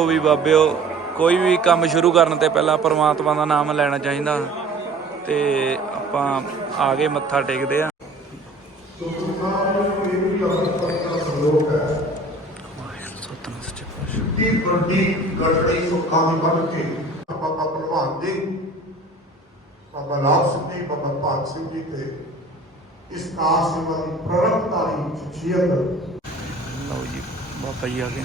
ਉਹ ਵੀ ਬਾਬਿਓ ਕੋਈ ਵੀ ਕੰਮ ਸ਼ੁਰੂ ਕਰਨ ਤੇ ਪਹਿਲਾਂ ਪਰਮਾਤਮਾ ਦਾ ਨਾਮ ਲੈਣਾ ਚਾਹੀਦਾ ਤੇ ਆਪਾਂ ਆ ਗਏ ਮੱਥਾ ਟੇਕਦੇ ਆ। ਸਤਨਾਮ ਸੱਚੇ ਪਾਤਸ਼ਾਹ ਦੀ ਵੱਡੀ ਗੜੜੀ ਸੁੱਖਾਂ ਦੀ ਬਣ ਕੇ ਬਾਬਾ ਭਲਵਾਨ ਜੀ ਬਾਬਾ ਲਾਭ ਸਿੰਘ ਜੀ ਬਾਬਾ ਭਾਗ ਸਿੰਘ ਜੀ ਤੇ ਇਸ ਕਾਰ ਸੇਵਾ ਦੀ ਪ੍ਰਰੰਭਕਾਰੀ ਸ਼ਖਸੀਅਤ ਲਓ ਜੀ ਬਾਬਾ ਜੀ ਆ ਗਏ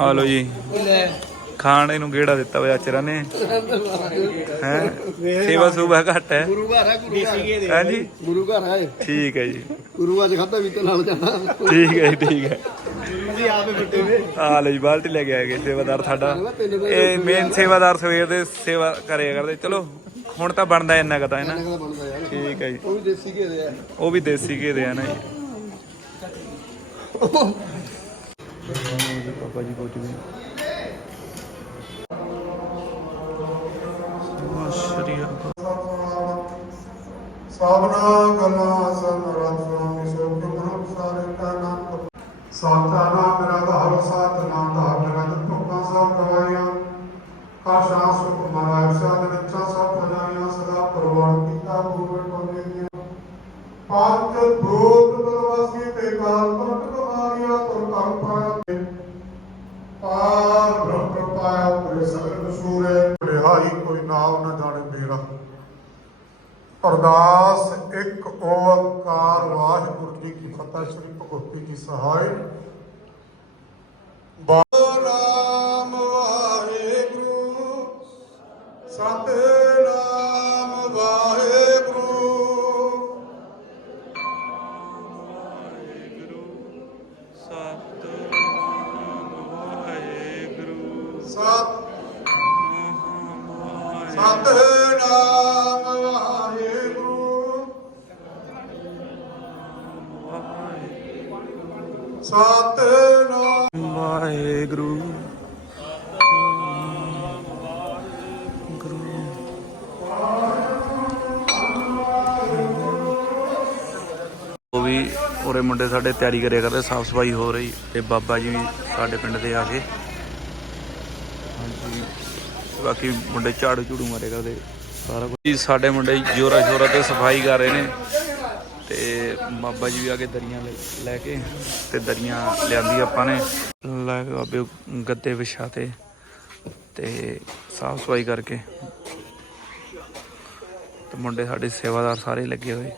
ਆ ਲੋ ਜੀ। ਖਾਣੇ ਨੂੰ ਗੇੜਾ ਦਿੱਤਾ ਹੋਇਆ ਚਰਾ ਨੇ। ਹੈ? ਸੇਵਾ ਸੂਬਾ ਘੱਟ ਹੈ। ਗੁਰੂ ਘਰ ਹੈ ਗੁਰੂ ਘਰ। ਹਾਂਜੀ ਗੁਰੂ ਘਰ ਹੈ। ਠੀਕ ਹੈ ਜੀ। ਗੁਰੂ ਅੱਜ ਖਾਦਾ ਵੀ ਤੇ ਨਾਲ ਜਾਣਾ। ਠੀਕ ਹੈ ਜੀ, ਠੀਕ ਹੈ। ਤੁਸੀਂ ਆਪੇ ਫਿੱਟੇ ਵੇ ਆ ਲਈ ਬਾਲਟੀ ਲੈ ਕੇ ਆਏਗੇ ਸੇਵਾਦਾਰ ਸਾਡਾ। ਇਹ ਮੇਨ ਸੇਵਾਦਾਰ ਸਵੇਰ ਦੇ ਸੇਵਾ ਕਰਿਆ ਕਰਦੇ। ਚਲੋ ਹੁਣ ਤਾਂ ਬਣਦਾ ਇੰਨਾ ਕਦਾ ਹੈ ਨਾ? ਠੀਕ ਹੈ ਜੀ। ਉਹ ਵੀ ਦੇਸੀ ਘੇ ਦੇ ਆ। ਉਹ ਵੀ ਦੇਸੀ ਘੇ ਦੇ ਆ ਨਾ ਜੀ। ਪਾਪਾ ਜੀ ਪਹੁੰਚ ਗਏ ਸਾਬਨਾ ਗਲਾ ਸਮਰਤ ਸੁਆਮੀ ਸੋਖ ਮਨੁ ਸਾਰੇ ਕਾ ਨਾਮ ਸਾਤਾ ਨਾਮ ਮੇਰਾ ਧਾਰ ਸਾਤ ਨਾਮ ਧਾਰ ਮੇਰਾ ਤੁਪਾ ਸਭ ਗਵਾਇਆ ਕਾਸ਼ਾ ਸੁਖ ਮਨਾਇ ਸਾਧ ਰੱਚਾ ਸਭ ਭਜਾਈਆਂ ਸਦਾ ਪ੍ਰਵਾਨ ਕੀਤਾ ਗੁਰੂ ਕੋਨੇ ਦੀਆਂ। ਪੰਜ ਭੂਤ ਬਲਵਾਸੀ ਤੇ ਕਾਲ ਕਮਾਰੀਆ ਤੁਰ ਕਰ ਪਾਇਆ ਪਾਰ ਬ੍ਰਹਮ ਪਾਇਆ ਪਰੇ ਸਗਲ ਸੂਰੇ ਰਿਹਾਈ ਕੋਈ ਨਾਮ ਨਾ ਜਾਣੇ ਮੇਰਾ ਅਰਦਾਸ ਇੱਕ ਓੰਕਾਰ ਵਾਹਿਗੁਰੂ ਜੀ ਕੀ ਫਤਿਹ ਸ੍ਰੀ ਭਗਵਤੀ ਜੀ ਸਹਾਇ ਰਾਮ ਵਾਹਿਗੁਰੂ ਸਤਨਾਮ ਵਾਹਿਗੁਰੂ। ਸਤਨਾਮ ਵਾਹਿਗੁਰੂ। ਸਤ ਵਾਹਿਗੁਰੂ ਸਤਨਾਮ। ਵਾਹਿਗੁਰੂ ਉਹ ਵੀ ਉਰੇ ਮੁੰਡੇ ਸਾਡੇ ਤਿਆਰੀ ਕਰਿਆ ਕਰਦੇ, ਸਾਫ਼ ਸਫ਼ਾਈ ਹੋ ਰਹੀ ਤੇ ਬਾਬਾ ਜੀ ਵੀ ਸਾਡੇ ਪਿੰਡ ਦੇ ਆ ਗਏ ਹਾਂਜੀ, ਬਾਕੀ ਮੁੰਡੇ ਝਾੜੂ ਝੂੜੂ ਮਾਰੇ ਕਰਦੇ, ਸਾਰਾ ਕੁਝ ਸਾਡੇ ਮੁੰਡੇ ਜੋਰਾ ਸ਼ੋਰਾ ਤੇ ਸਫ਼ਾਈ ਕਰ ਰਹੇ ਨੇ। ਤੇ ਬਾਬਾ ਜੀ ਵੀ ਆ ਕੇ ਦਰੀਆਂ ਲੈ- ਕੇ ਤੇ ਦਰੀਆਂ ਲਿਆਂਦੀ ਆਪਾਂ ਨੇ। ਲੈ ਕੇ ਬਾਬੇ ਗੱਦੇ ਵਿਛਾ ਤੇ ਤੇ ਸਾਫ਼ ਸਫ਼ਾਈ ਕਰਕੇ ਤੇ ਮੁੰਡੇ ਸਾਡੇ ਸੇਵਾਦਾਰ ਸਾਰੇ ਲੱਗੇ ਹੋਏ।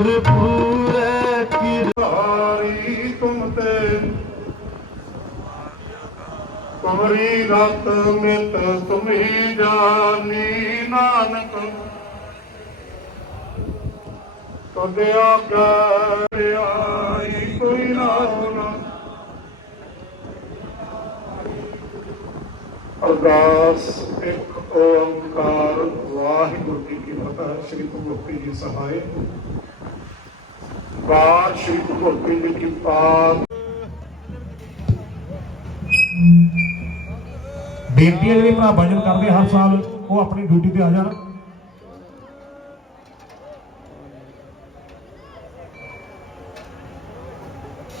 ਗੁਰਪੂਰੇ ਕੀ ਤੁਮ ਤੇ। ਤੁਮਰੀ ਰਤ ਮਿਤ ਤੁਮੀ ਜਾਨੀ ਨਾਨਕ। ਤਦੇ ਆਗੇ ਕੋਈ ਨਾ। ਅਰਦਾਸ ਇੱਕ ਓੰਕਾਰ। ਵਾਹਿਗੁਰੂ ਜੀ ਕੀ ਫਤਿਹ। ਸ੍ਰੀ ਗੁਰੂ ਜੀ ਸਹਾਇ ਬਾਦ ਸ੍ਰੀ ਗੁਰੂ ਗੋਬਿੰਦ ਜੀ ਕੀ ਪਾਦ ਬੇਨਤੀ ਹੈ ਜਿਹੜੇ ਭਰਾ ਭਜਨ ਕਰਦੇ ਹਰ ਸਾਲ, ਉਹ ਆਪਣੀ ਡਿਊਟੀ ਤੇ ਆ ਜਾਣ।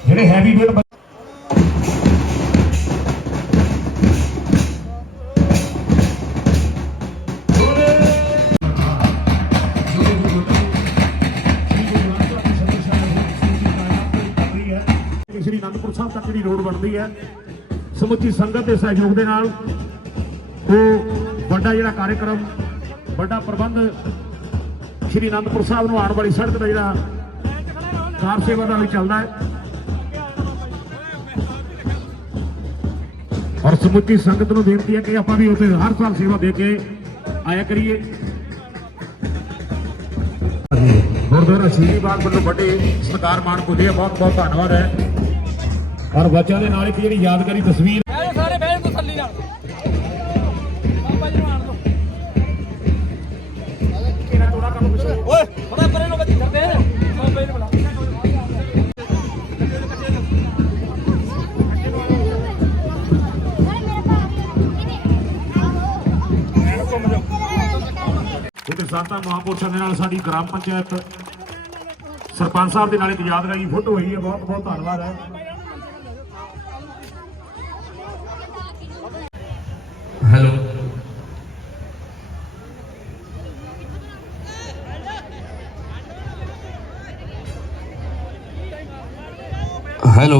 ਜਿਹੜੇ ਹੈਵੀ ਵੇਟ ਅਨੰਦਪੁਰ ਸਾਹਿਬ ਬਣਦੀ ਹੈ। ਸਮੁੱਚੀ ਸੰਗਤ ਦੇ ਸਹਿਯੋਗ ਦੇ ਨਾਲ ਉਹ ਵੱਡਾ ਜਿਹੜਾ ਕਾਰਜਕ੍ਰਮ, ਵੱਡਾ ਪ੍ਰਬੰਧ ਸ਼੍ਰੀ ਅਨੰਦਪੁਰ ਸਾਹਿਬ ਨੂੰ ਆਉਣ ਵਾਲੀ ਸੜਕ ਦਾ ਜਿਹੜਾ ਕਾਰ ਸੇਵਾ ਦਾ ਵੀ ਚੱਲਦਾ ਹੈ। ਔਰ ਸਮੁੱਚੀ ਸੰਗਤ ਨੂੰ ਬੇਨਤੀ ਹੈ ਕਿ ਆਪਾਂ ਵੀ ਉੱਥੇ ਹਰ ਸਾਲ ਸੇਵਾ ਦੇ ਕੇ ਆਇਆ ਕਰੀਏ। ਗੁਰਦੁਆਰਾ ਸ਼੍ਰੀ ਬਾਗ ਵੱਲੋਂ ਵੱਡੇ ਸਤਿਕਾਰ ਮਾਣ ਪੁੱਜੇ ਬਹੁਤ ਬਹੁਤ ਧੰਨਵਾਦ ਹੈ। ਔਰ ਬੱਚਿਆਂ ਦੇ ਨਾਲ ਇੱਕ ਜਿਹੜੀ ਯਾਦਗਾਰੀ ਤਸਵੀਰ ਸਾਰੇ ਬਹਿ ਜਾਓ ਤਸੱਲੀ ਨਾਲ। ਬਾਬਾ ਜੀ ਨੂੰ ਆਣ ਦੋ ਓਏ ਬੜਾ ਪਰੇ ਨੂੰ ਬੱਚੀ ਕਰਦੇ ਆ। ਬਾਬਾ ਜੀ ਨੂੰ ਬੁਲਾ ਉਹਦੇ ਸੰਤਾਂ ਮਹਾਂਪੁਰਸ਼ਾਂ ਦੇ ਨਾਲ ਸਾਡੀ ਗ੍ਰਾਮ ਪੰਚਾਇਤ ਸਰਪੰਚ ਸਾਹਿਬ ਦੇ ਨਾਲ ਇੱਕ ਯਾਦਗਾਰੀ ਫੋਟੋ ਹੋਈ ਹੈ। ਬਹੁਤ ਬਹੁਤ ਧੰਨਵਾਦ ਹੈ। ਹੈਲੋ।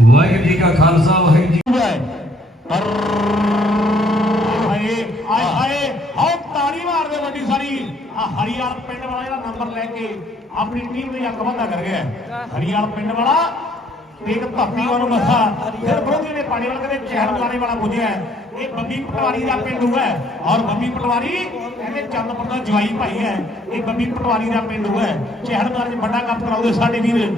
ਵਾਹਿਗੁਰੂ ਜੀ ਕਾ ਖਾਲਸਾ, ਵਾਹਿਗੁਰੂ ਜੀ ਹਾਏ ਆਏ ਹਾਏ ਹਉ ਤਾੜੀ ਮਾਰਦੇ ਵੱਡੀ ਸਾਰੀ। ਆ ਹਰੀਆਲ ਪਿੰਡ ਵਾਲਾ ਜਿਹੜਾ ਨੰਬਰ ਲੈ ਕੇ ਆਪਣੀ ਟੀਮ ਦੇ ਅੱਗ ਵਾਧਾ ਕਰ ਗਿਆ। ਹੈ। ਹਰੀਆਲ ਪਿੰਡ ਵਾਲਾ ਤੇ ਇੱਕ ਧਰਤੀ ਵਾਲੋਂ ਮਸਾ ਫਿਰ ਬਰੋਧੀ ਨੇ ਪਾਣੀ ਵੱਲ ਕਹਿੰਦੇ ਚਹਿਲ ਮਲਾਣੇ ਵਾਲਾ ਪੁੱਜਿਆ ਇਹ ਬੱਬੀ ਪਟਵਾਰੀ ਦਾ ਪਿੰਡ ਹੈ ਔਰ ਬੱਬੀ ਪਟਵਾਰੀ ਕਹਿੰਦੇ ਚੰਦਪੁਰ ਦਾ ਜਵਾਈ ਭਾਈ ਹੈ। ਇਹ ਬੱਬੀ ਪਟਵਾਰੀ ਦਾ ਪਿੰਡ ਹੈ ਚਹਿਲ ਮਲਾਣੇ 'ਚ ਵੱਡਾ ਕੰਮ ਕਰਾਉਂਦੇ ਸਾਡੇ ਵੀਰ।